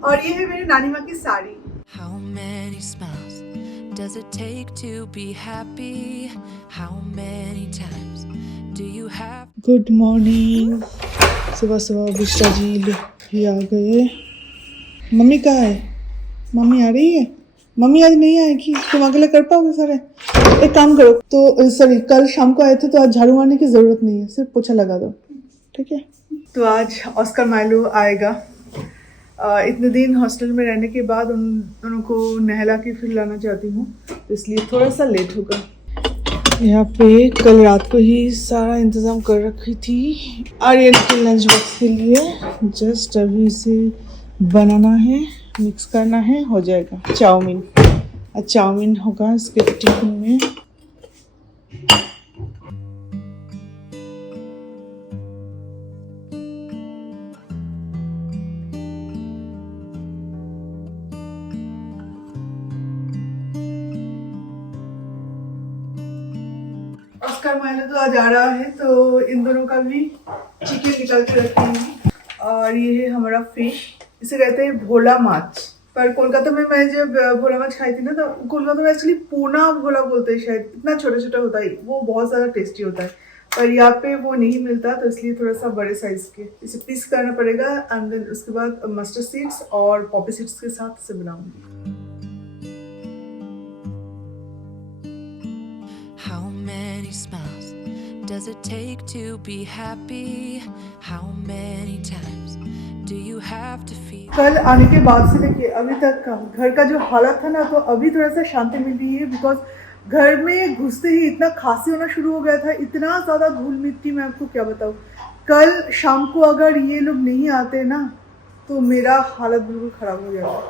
और ये है मेरी नानी माँ की sari. How many smiles does it take to be happy? How many times do you have? Good morning. सुबह सुबह बिस्टा जी भी आ गए। मम्मी कहाँ है? मम्मी आ रही है? मम्मी आज नहीं आएगी, तुम अकेले कर पाओगे सारे? एक काम करो तो, सॉरी कल शाम को आए थे तो आज झाड़ू मारने की जरूरत नहीं है, सिर्फ पोछा लगा दो, ठीक है? तो आज ऑस्कर माइलो आएगा। इतने दिन हॉस्टल में रहने के बाद उन दोनों को नहला के फिर लाना चाहती हूँ, तो इसलिए थोड़ा सा लेट होगा। यहाँ पे कल रात को ही सारा इंतज़ाम कर रखी थी आर्यन के लंच बॉक्स के लिए। जस्ट अभी इसे बनाना है, मिक्स करना है, हो जाएगा चाउमीन। आज चाउमीन होगा इसके टिफिन में। ऑस्कर माइलो तो आज आ रहा है, तो इन दोनों का भी चिकन निकाल के रखेंगे। और ये है हमारा फिश, इसे कहते हैं भोला माछ। पर कोलकाता में मैं जब भोला माछ खाई थी ना, तो कोलकाता में एक्चुअली पूना भोला बोलते हैं शायद, इतना छोटा छोटा होता है, वो बहुत ज़्यादा टेस्टी होता है। पर यहाँ पे वो नहीं मिलता, तो इसलिए थोड़ा सा बड़े साइज के इसे पीस करना पड़ेगा। एंड देन उसके बाद मस्टर्ड सीड्स और पॉपी सीड्स के साथ इसे बनाऊंगी। How many smiles does it take to be happy? How many times do you have to feel? कल आने के बाद से लेके अभी तक का घर का जो हालत था ना, तो अभी थोड़ा सा शांति मिल रही है। बिकॉज घर में घुसते ही इतना खांसी होना शुरू हो गया था, इतना ज़्यादा धूल मिट्टी, मैं आपको क्या बताऊँ। कल शाम को अगर ये लोग नहीं आते ना, तो मेरा हालत बिल्कुल ख़राब हो जाएगा।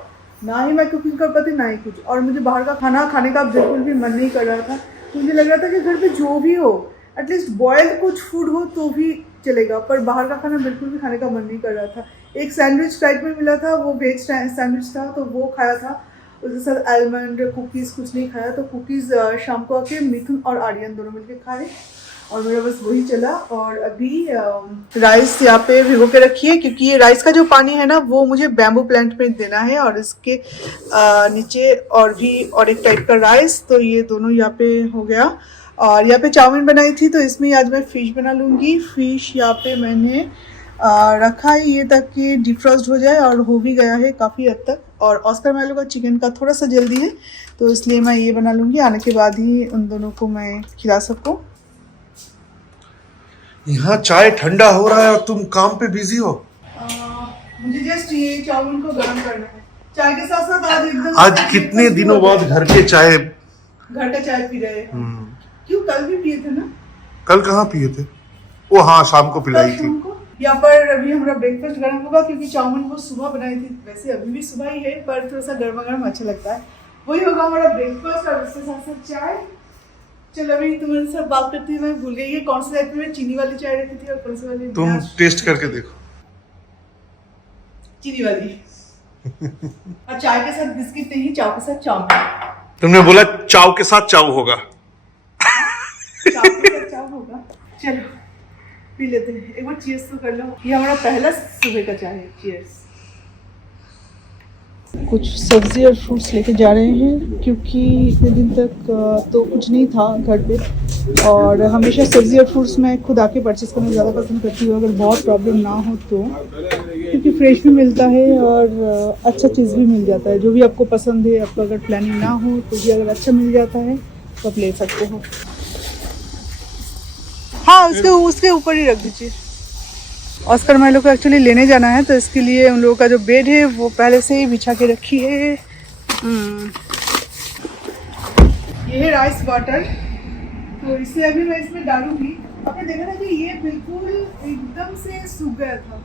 ना ही मैं कुकिंग कर पाती, ना ही कुछ। और मुझे बाहर का खाना खाने का बिल्कुल भी मन नहीं कर रहा था। मुझे लग रहा था कि घर पे जो भी हो, एटलीस्ट बॉयल्ड कुछ फूड हो तो भी चलेगा, पर बाहर का खाना बिल्कुल भी खाने का मन नहीं कर रहा था। एक सैंडविच टाइप में मिला था, वो वेज सैंडविच था, तो वो खाया था। उसके साथ आलमंड कुकीज़ कुछ नहीं खाया, तो कुकीज़ शाम को आके मिथुन और आर्यन दोनों मिलके खाए, और मेरा बस वही चला। और अभी राइस यहाँ पे भिगो के रखी है, क्योंकि ये राइस का जो पानी है ना, वो मुझे बैम्बू प्लांट में देना है। और इसके नीचे और एक टाइप का राइस, तो ये दोनों यहाँ पे हो गया। और यहाँ पे चाउमीन बनाई थी, तो इसमें आज मैं फ़िश बना लूँगी। फ़िश यहाँ पे मैंने रखा है ये तक कि डिफ्रॉस्ट हो जाए, और हो भी गया है काफ़ी हद तक। और ऑस्कर माइलो का चिकन का थोड़ा सा जल्दी है, तो इसलिए मैं ये बना लूँगी, आने के बाद ही उन दोनों को मैं खिला सकूँ। यहाँ चाय ठंडा हो रहा है और तुम काम पे बिजी हो। मुझे जस्ट ये चाउमीन को गर्म करना है। चाय के साथ साथ आज एकदम आज कितने दिनों बाद घर का चाय पी रहे हैं। क्यों, कल भी पिए थे ना? कल कहाँ पिए थे? वो हाँ, शाम को पिलाई थी। यहाँ पर अभी हमारा ब्रेकफास्ट गर्म होगा, क्योंकि चाउमीन वो सुबह बनाई थी। वैसे अभी भी सुबह ही है, पर थोड़ा सा गर्मा गर्म अच्छा लगता है। वही होगा हमारा ब्रेकफास्ट, और उसके साथ साथ चाय। चलो अभी तुम्हारे साथ बात करती हूँ। मैं भूल गई है कौन सी टाइप में चीनी वाली चाय रखी थी और कौन सी वाली। तुम टेस्ट करके देखो। चीनी वाली। और चाय के साथ बिस्किट नहीं, चाव के साथ चाउमीन। तुमने बोला चाव के साथ चाव होगा। चाव के साथ चाव होगा। चलो पी लेते हैं, एक बार चीयर्स तो कर लो। ये हमारा पहला सुबह का चाय है। चीयर्स। कुछ सब्जी और फ्रूट्स लेके जा रहे हैं, क्योंकि इतने दिन तक तो कुछ नहीं था घर पे, और हमेशा सब्जी और फ्रूट्स मैं खुद आके परचेस करना ज़्यादा पसंद करती हूँ, अगर बहुत प्रॉब्लम ना हो तो। क्योंकि फ्रेश भी मिलता है और अच्छा चीज़ भी मिल जाता है। जो भी आपको पसंद है, आपको अगर प्लानिंग ना हो तो भी अगर अच्छा मिल जाता है तो आप ले सकते हो। हाँ, उसके ऊपर ही रख दीजिए। ऑस्कर माइलो को एक्चुअली लेने जाना है, तो इसके लिए उन लोगों का जो बेड है वो पहले से ही बिछा के रखी है। ये है राइस वाटर, तो इसे अभी मैं इसमें डालूंगी। आपने देखा था कि ये बिल्कुल एकदम से सूख गया था,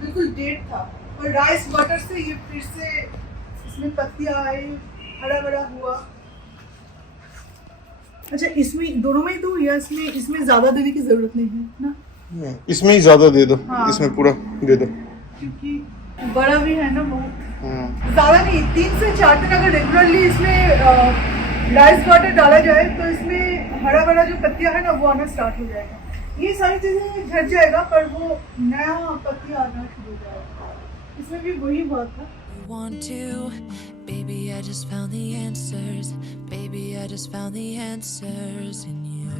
बिल्कुल डेड था, और राइस वाटर से ये फिर से इसमें पत्तियाँ आई, हरा भरा हुआ। अच्छा, इसमें दोनों में ही दूँ या इसमें ज़्यादा देने की ज़रूरत नहीं है ना? इसमें ही ज्यादा दे दो। हाँ। इसमें पूरा दे दो, क्योंकि बड़ा भी है ना बहुत। ज़्यादा नहीं, 3 से 4 दिन अगर रेगुलरली इसमें राइस वाटर डाला जाए, तो इसमें हरा भरा जो पत्तियाँ है ना, वो आना स्टार्ट हो जाएगा। ये सारी चीज़ें झड़ जाएगा, पर वो नया पत्तियाँ आना शुरू हो जाएगा। इसमें भी वही हुआ था। want to. Baby, I just found the answers. Baby, I just found the answers in you.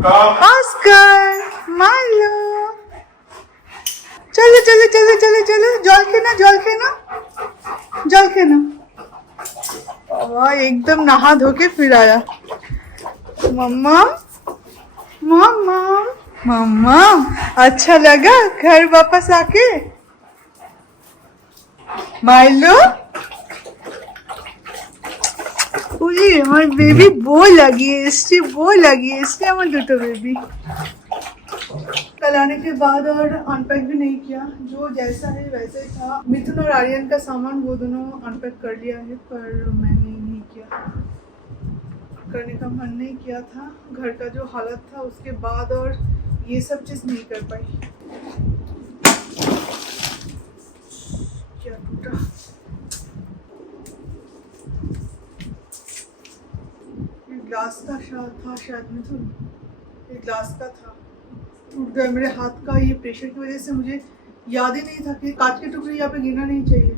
Oscar, Milo. चलो चलो चलो चलो चलो जल खेना एकदम नहा धो के फिर आया। मम्मा मम्मा मम्मा अच्छा लगा घर वापस आके? माइलो उई আমার বেবি বই লাগিয়েছে আমার দুটো বেবি। कल आने के बाद और अनपैक भी नहीं किया, जो जैसा है वैसा ही था। मिथुन और आर्यन का सामान वो दोनों अनपैक कर लिया है, पर मैंने नहीं किया, करने का मन नहीं किया था। घर का जो हालत था उसके बाद और ये सब चीज़ नहीं कर पाई। क्या टूटा? ये ग्लास का था शायद मिथुन, ये ग्लास का था, टूट गया मेरे हाथ का। ये प्रेशर की वजह से मुझे याद ही नहीं था कि कांच के टुकड़े यहाँ पे गिरना नहीं चाहिए।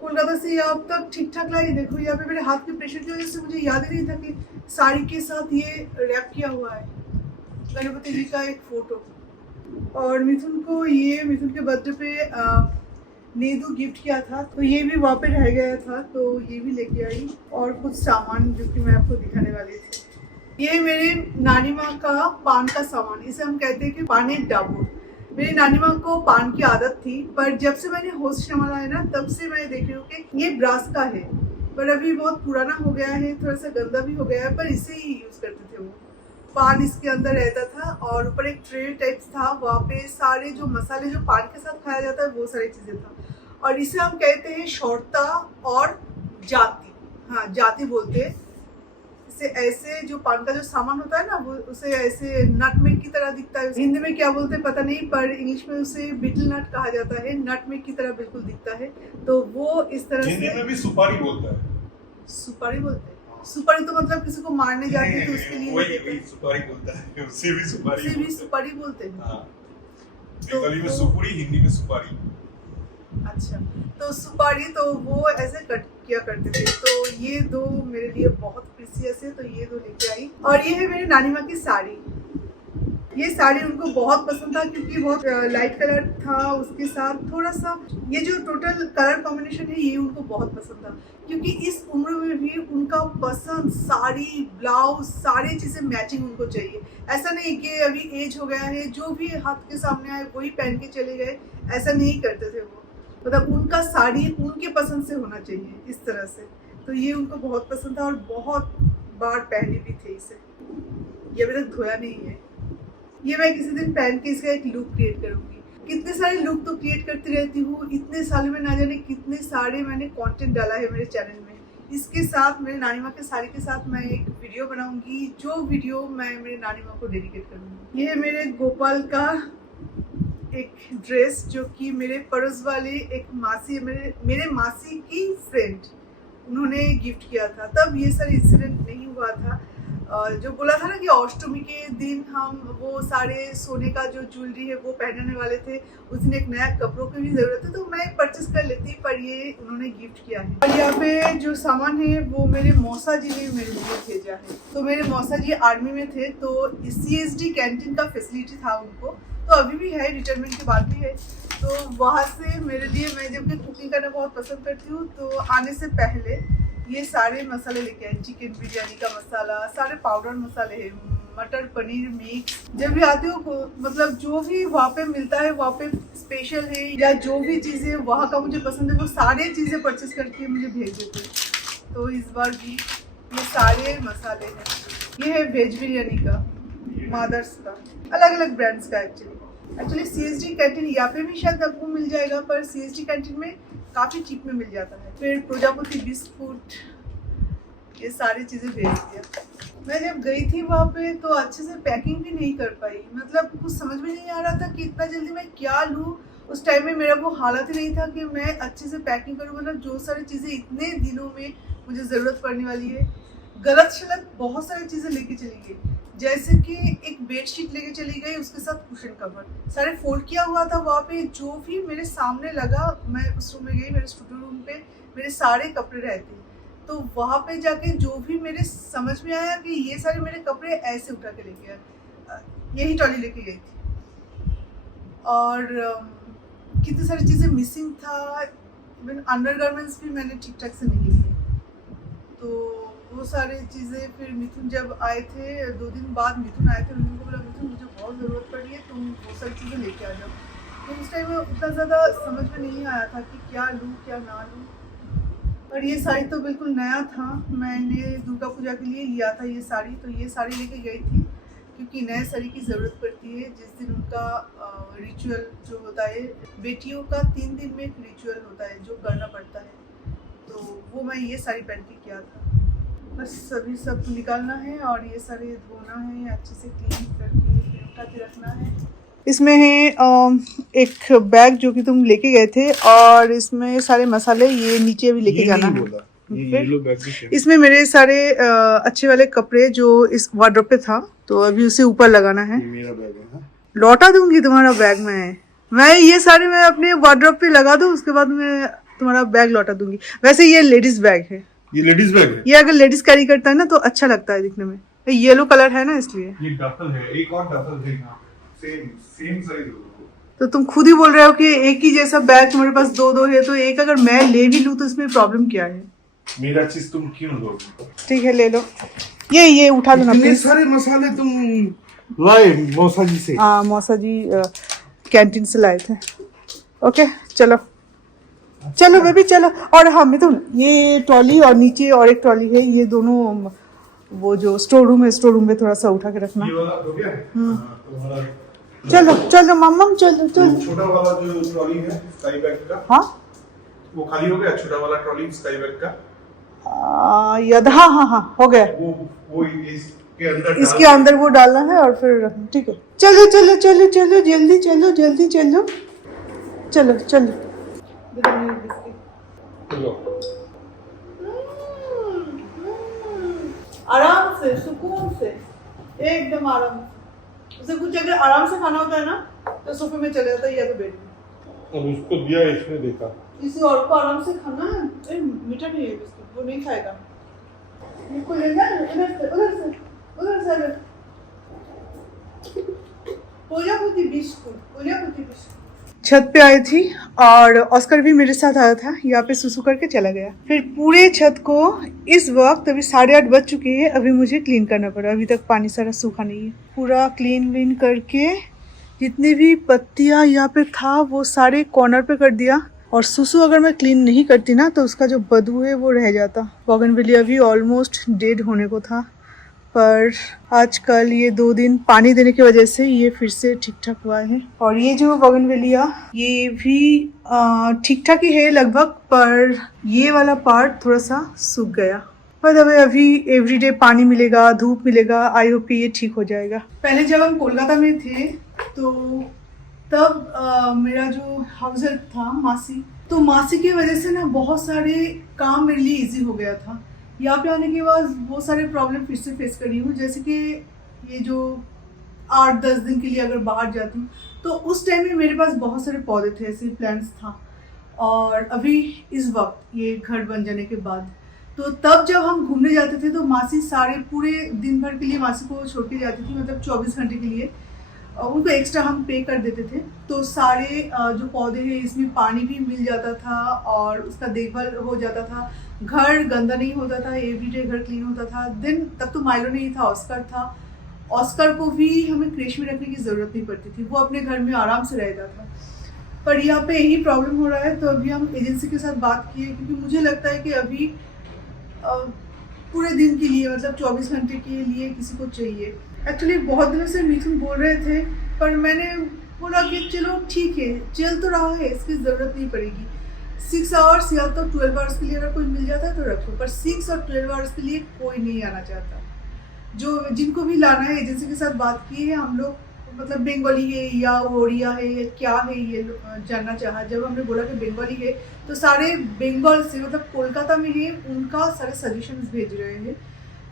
कोलकाता से यहाँ तक ठीक ठाक लाई, देखो यहाँ पे मेरे हाथ के प्रेशर की वजह से मुझे याद ही नहीं था कि साड़ी के साथ ये रैप किया हुआ है, गणपति जी का एक फोटो। और मिथुन को ये मिथुन के बर्थडे पे नेदू गिफ्ट किया था, तो ये भी वहाँ पे रह गया था, तो ये भी लेके आई। और कुछ सामान जो कि मैं आपको दिखाने वाली थी। ये मेरे नानी माँ का पान का सामान, इसे हम कहते हैं कि पाने डाबू। मेरी नानी माँ को पान की आदत थी, पर जब से मैंने होश संभाला है ना, तब से मैं देख रही हूँ कि ये ब्रास का है, पर अभी बहुत पुराना हो गया है, थोड़ा सा गंदा भी हो गया है, पर इसे ही यूज करते थे। वो पान इसके अंदर रहता था और ऊपर एक ट्रे टाइप्स था, वहाँ पे सारे जो मसाले जो पान के साथ खाया जाता है वो सारी चीजें था। और इसे हम कहते हैं शौर्ता और जाति, हाँ जाति बोलते हैं इसे। ऐसे जो पान का जो सामान होता है ना, वो उसे ऐसे नटमेग की तरह दिखता है। हिंदी में क्या बोलते हैं पता नहीं, पर इंग्लिश में उसे बीटल नट कहा जाता है। नटमेग की तरह बिल्कुल दिखता है, तो वो इस तरह से। हिंदी में भी सुपारी बोलता है। सुपारी बोलते हैं? सुपारी तो मतलब किसी को मारने जाते हैं तो उसके लिए वही सुपारी बोलता है, उससे भी सुपारी बोलते हैं। हाँ, बंगाली में सुपुरी, हिंदी में सुपारी। अच्छा, तो सुपारी तो वो ऐसे कट किया करते थे। तो ये दो मेरे लिए बहुत प्रीसियस है, तो ये दो लेके आई। और ये है मेरी नानी माँ की साड़ी। ये साड़ी उनको बहुत पसंद था, क्योंकि बहुत लाइट कलर था, उसके साथ थोड़ा सा ये जो टोटल कलर कॉम्बिनेशन है ये उनको बहुत पसंद था। क्योंकि इस उम्र में भी उनका पसंद साड़ी, ब्लाउज, सारी चीज़ें मैचिंग उनको चाहिए। ऐसा नहीं कि अभी एज हो गया है, जो भी हाथ के सामने आए वही पहन के चले गए, ऐसा नहीं करते थे वो। मतलब उनका साड़ी उनके पसंद से होना चाहिए, इस तरह से। तो ये उनको बहुत पसंद था और बहुत बार पहने भी थे इसे। ये अभी तक धोया नहीं है। ये मैं किसी दिन पहन के इसका एक लुक क्रिएट करूंगी। कितने सारे लुक तो क्रिएट करती रहती हूँ, इतने सालों में ना जाने कितने सारे मैंने कंटेंट डाला है मेरे चैनल में। इसके साथ मेरे नानी माँ के साड़ी के साथ मैं एक वीडियो बनाऊंगी, जो वीडियो मैं मेरे नानी माँ को डेडिकेट करूंगी। ये है मेरे गोपाल का एक ड्रेस, जो कि मेरे पड़ोस वाले एक मासी, मेरे मासी की फ्रेंड, उन्होंने गिफ्ट किया था। तब ये सारा इंसिडेंट नहीं हुआ था। जो बोला था ना कि अष्टमी के दिन हम वो सारे सोने का जो ज्वेलरी है वो पहनने वाले थे, उस दिन एक नया कपड़ों की भी जरूरत है, तो मैं परचेस कर लेती, पर ये उन्होंने गिफ्ट किया है। और यहाँ पे जो सामान है वो मेरे मौसा जी ने मेरे लिए भेजा है। तो मेरे मौसा जी आर्मी में थे, तो CSD कैंटीन का फैसिलिटी था उनको, तो अभी भी है, रिटायरमेंट के बाद भी है। तो वहाँ से मेरे लिए, मैं जब भी कुकिंग करना बहुत पसंद करती हूँ, तो आने से पहले ये सारे मसाले लेके आए। चिकन बिरयानी का मसाला, सारे पाउडर मसाले हैं, मटर पनीर मिक्स। जब भी आती हूँ, मतलब जो भी वहाँ पे मिलता है, वहाँ पे स्पेशल है या जो भी चीज़ें वहाँ का मुझे पसंद है, वो सारे चीज़ें परचेस करके मुझे भेज देते हैं। तो इस बार भी ये सारे मसाले हैं। ये है वेज बिरयानी का, मदर्स का, अलग अलग ब्रांड्स का। एक्चुअली CSD कैंटीन यहाँ पे भी शायद आपको मिल जाएगा, पर CSD कैंटीन में काफ़ी चीप में मिल जाता है। फिर प्रजापति बिस्कुट, ये सारी चीज़ें भेज दिया। मैं जब गई थी वहाँ पे तो अच्छे से पैकिंग भी नहीं कर पाई, मतलब कुछ समझ में नहीं आ रहा था कि इतना जल्दी मैं क्या लूँ उस टाइम में मेरा वो हालत ही नहीं था कि मैं अच्छे से पैकिंग करूँ। मतलब जो सारी चीज़ें इतने दिनों में मुझे ज़रूरत पड़ने वाली है, गलत शलत बहुत सारी चीज़ें लेके चली गई। जैसे कि एक बेडशीट लेके चली गई, उसके साथ कुशन कवर सारे फोल्ड किया हुआ था। वहाँ पे जो भी मेरे सामने लगा, मैं उस रूम में गई, मेरे स्टूडियो रूम पे मेरे सारे कपड़े रहते, तो वहाँ पे जाके जो भी मेरे समझ में आया कि ये सारे मेरे कपड़े ऐसे उठा के लेके आए, यही ट्रॉली लेके गई थी। और कितनी सारी चीज़ें मिसिंग था, इवन अंडरगारमेंट्स भी मैंने ठीक ठाक से नहीं लिए। तो वो सारी चीज़ें फिर मिथुन जब आए थे, 2 दिन बाद मिथुन आए थे, उनको बोला मिथुन मुझे बहुत ज़रूरत पड़ी है, तुम वो सारी चीज़ें लेके आ जाओ। तो उस टाइम में उतना ज़्यादा समझ में नहीं आया था कि क्या लूँ क्या ना लूँ। और ये साड़ी तो बिल्कुल नया था, मैंने दुर्गा पूजा के लिए लिया था ये साड़ी। तो ये साड़ी लेके गई थी क्योंकि नए साड़ी की ज़रूरत पड़ती है। जिस दिन उनका रिचुअल जो होता है, बेटियों का 3 दिन में एक रिचुअल होता है जो करना पड़ता है, तो वो मैं ये साड़ी पहन के किया था। बस सभी सब निकालना है और ये सारे धोना है, अच्छे से क्लीन करके फिर उठा के रखना है। इसमें है एक बैग जो कि तुम लेके गए थे, और इसमें सारे मसाले ये नीचे भी लेके जाना है। ये येलो बैग भी है। इसमें मेरे सारे अच्छे वाले कपड़े जो इस वार्डरोब पे था, तो अभी उसे ऊपर लगाना है। ये मेरा बैग है। हाँ? लौटा दूंगी तुम्हारा बैग मैं ये सारे मैं अपने वार्डरोब पे लगा दूं, उसके बाद मैं तुम्हारा बैग लौटा दूंगी। वैसे ये लेडीज बैग है, ये लेडीज बैग है। ये अगर लेडीज कैरी करता है ना तो अच्छा लगता है दिखने में। येलो कलर है ना इसलिए। ये डफल है, एक और डफल है यहाँ पे, सेम साइज होगा। तो तुम खुद ही बोल रहे हो कि एक ही जैसा बैग तुम्हारे पास 2 है, तो एक अगर मैं ले भी लूं तो इसमें प्रॉब्लम क्या है? मेरा चीज तुम क्यों लोगे? ठीक है ले लो, ये उठा लो ना इतने प्लीज। सारे मसाले तुम लाए मौसा जी से? हाँ मौसा जी कैंटीन से लाए थे। ओके चलो चलो बेबी चलो। और हाँ मिथुन, ये ट्रॉली और नीचे और एक ट्रॉली है, ये दोनों वो जो स्टोर रूम है, स्टोर रूम में थोड़ा सा उठा के रखना। ये वाला हो गया? तुम्हारा चलो चलो मम्मम चलो चलो। छोटा वाला जो ट्रॉली है स्काई बैग का, हाँ वो खाली हो गया? छोटा वाला ट्रॉली स्काई बैग का याद, हाँ हो गया। वो इसके अंदर इसके अंदर वो डालना है और फिर रखना। ठीक है चलो चलो चलो चलो जल्दी चलो जल्दी चलो चलो चलो। आराम से सुकून से, एकदम आराम से। उसे कुछ अगर आराम से खाना होता है ना तो सोफे में चले जाता है या तो बेड में। अब उसको दिया, इसने देखा किसी और को आराम से खाना है। मीठा नहीं है बिस्कुट, वो नहीं खाएगा। इसको ले जा उधर से पोजापुती बिस्कुट। छत पे आई थी और ऑस्कर भी मेरे साथ आया था, यहाँ पे सुसु करके चला गया। फिर पूरे छत को इस वक्त अभी 8:30 बज चुके हैं, अभी मुझे क्लीन करना पड़ा। अभी तक पानी सारा सूखा नहीं है। पूरा क्लीन करके जितनी भी पत्तियाँ यहाँ पे था वो सारे कॉर्नर पे कर दिया। और सुसु अगर मैं क्लीन नहीं करती ना तो उसका जो बदबू है वो रह जाता। बोगनविलिया भी ऑलमोस्ट डेड होने को था, पर आजकल ये 2 दिन पानी देने की वजह से ये फिर से ठीक ठाक हुआ है। और ये जो बोगनविलिया ये भी ठीक ठाक ही है लगभग, पर ये वाला पार्ट थोड़ा सा सूख गया। पर अभी एवरीडे पानी मिलेगा, धूप मिलेगा, आई होप ये ठीक हो जाएगा। पहले जब हम कोलकाता में थे तो तब मेरा जो हाउस हेल्प था मासी, तो मासी की वजह से ना बहुत सारे काम मेरे लिए इजी हो गया था। यहाँ पे आने के बाद वो सारे प्रॉब्लम फिर से फेस करी हूँ। जैसे कि ये जो 8-10 दिन के लिए अगर बाहर जाती हूँ तो उस टाइम में मेरे पास बहुत सारे पौधे थे, ऐसे प्लांट्स था। और अभी इस वक्त ये घर बन जाने के बाद, तो तब जब हम घूमने जाते थे तो मासी सारे पूरे दिन भर के लिए मासी को छोड़ के जाती थी, मतलब 24 घंटे के लिए उनको एक्स्ट्रा हम पे कर देते थे। तो सारे जो पौधे हैं इसमें पानी भी मिल जाता था और उसका देखभाल हो जाता था, घर गंदा नहीं होता था, एवरीडे घर क्लीन होता था। दिन तब तो माइलो नहीं था, ऑस्कर था। ऑस्कर को भी हमें क्रेश में रखने की ज़रूरत नहीं पड़ती थी, वो अपने घर में आराम से रहता था। पर यहाँ पे यही प्रॉब्लम हो रहा है। तो अभी हम एजेंसी के साथ बात किए, क्योंकि मुझे लगता है कि अभी पूरे दिन के लिए, मतलब 24 घंटे के लिए किसी को चाहिए। एक्चुअली बहुत दिनों से मिथुन बोल रहे थे, पर मैंने बोला कि चलो ठीक है, चल तो रहा है, इसकी ज़रूरत नहीं पड़ेगी। 6 आवर्स या तो 12 आवर्स के लिए अगर कोई मिल जाता है तो रखो, पर 6 और 12 आवर्स के लिए कोई नहीं आना चाहता। जो जिनको भी लाना है एजेंसी के साथ बात की है हम लोग, मतलब बंगाली है या ओडिया है या क्या है ये जानना चाहा। जब हमने बोला कि बंगाली है तो सारे बंगाल से मतलब कोलकाता में है उनका सारे सजेशंस भेज रहे हैं।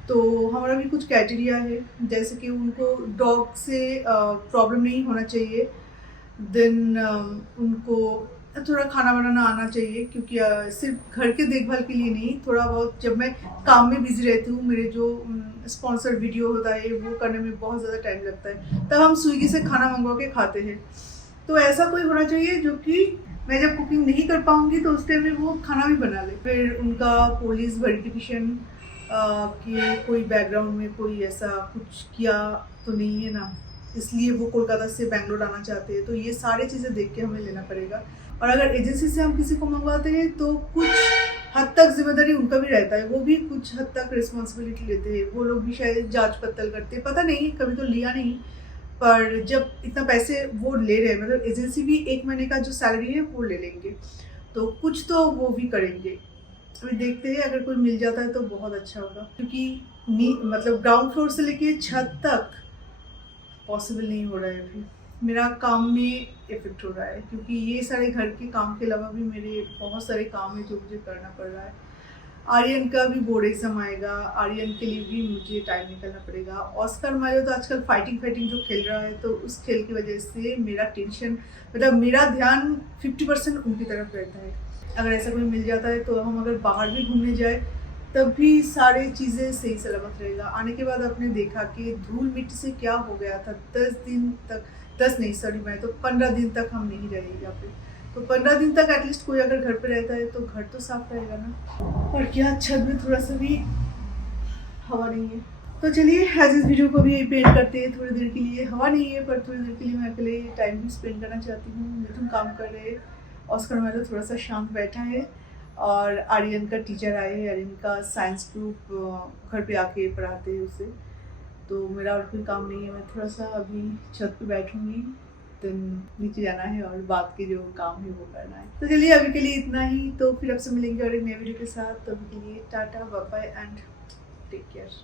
तो हमारा भी कुछ क्राइटेरिया है, जैसे कि उनको डॉग से प्रॉब्लम नहीं होना चाहिए, देन उनको थोड़ा खाना बनाना आना चाहिए, क्योंकि सिर्फ घर के देखभाल के लिए नहीं, थोड़ा बहुत जब मैं काम में बिजी रहती हूँ, मेरे जो स्पॉन्सर्ड वीडियो होता है वो करने में बहुत ज़्यादा टाइम लगता है, तब हम स्विगी से खाना मंगवा के खाते हैं। तो ऐसा कोई होना चाहिए जो कि मैं जब कुकिंग नहीं कर पाऊँगी तो उस टाइम में वो खाना भी बना ले। फिर उनका पुलिस वेरिफिकेशन कि कोई बैकग्राउंड में कोई ऐसा कुछ किया तो नहीं है ना, इसलिए वो कोलकाता से बेंगलोर आना चाहते हैं। तो ये सारी चीज़ें देख के हमें लेना पड़ेगा। और अगर एजेंसी से हम किसी को मंगवाते हैं तो कुछ हद तक जिम्मेदारी उनका भी रहता है, वो भी कुछ हद तक रिस्पॉन्सिबिलिटी लेते हैं। वो लोग भी शायद जांच पड़ताल करते हैं, पता नहीं, कभी तो लिया नहीं, पर जब इतना पैसे वो ले रहे हैं, मतलब एजेंसी भी 1 महीने का जो सैलरी है वो ले लेंगे, तो कुछ तो वो भी करेंगे। अभी देखते हैं, अगर कोई मिल जाता है तो बहुत अच्छा होगा, क्योंकि मतलब ग्राउंड फ्लोर से लेके छत तक पॉसिबल नहीं हो रहा है। अभी मेरा काम में इफेक्ट हो रहा है, क्योंकि ये सारे घर के काम के अलावा भी मेरे बहुत सारे काम है जो मुझे करना पड़ रहा है। आर्यन का भी बोर्ड एग्जाम आएगा, आर्यन के लिए भी मुझे टाइम निकालना पड़ेगा। ऑस्कर मायो तो आजकल फाइटिंग जो खेल रहा है, तो उस खेल की वजह से मेरा टेंशन, मतलब मेरा ध्यान 50% उनकी तरफ रहता है। अगर ऐसा कोई मिल जाता है तो हम अगर बाहर भी घूमने जाए तब भी सारी चीज़ें सही सलामत रहेगा। आने के बाद आपने देखा कि धूल मिट्टी से क्या हो गया था। 10 दिन तक, 10 नहीं सॉरी, मैं तो 15 दिन तक हम नहीं रहे यहाँ पे। तो 15 दिन तक एटलीस्ट कोई अगर घर पे रहता है तो घर तो साफ रहेगा ना। और क्या, छत में थोड़ा सा भी हवा नहीं है। तो चलिए आज इस वीडियो को भी पेंट करते हैं। थोड़ी देर के लिए हवा नहीं है, पर थोड़ी देर के लिए मैं अकेले टाइम भी स्पेंड करना चाहती हूँ। मिथुन काम कर रहे, ऑस्कर मायो थोड़ा सा शांत बैठा है, और आर्यन का टीचर आए हैं, आर्यन का साइंस ग्रुप घर पे आके पढ़ाते हैं उसे। तो मेरा और कोई काम नहीं है, मैं थोड़ा सा अभी छत पे बैठूंगी, देन नीचे जाना है और बात के जो काम है वो करना है। तो चलिए अभी के लिए इतना ही, तो फिर आपसे मिलेंगे और एक नए वीडियो के साथ। तो अभी के लिए tata bye bye and take care.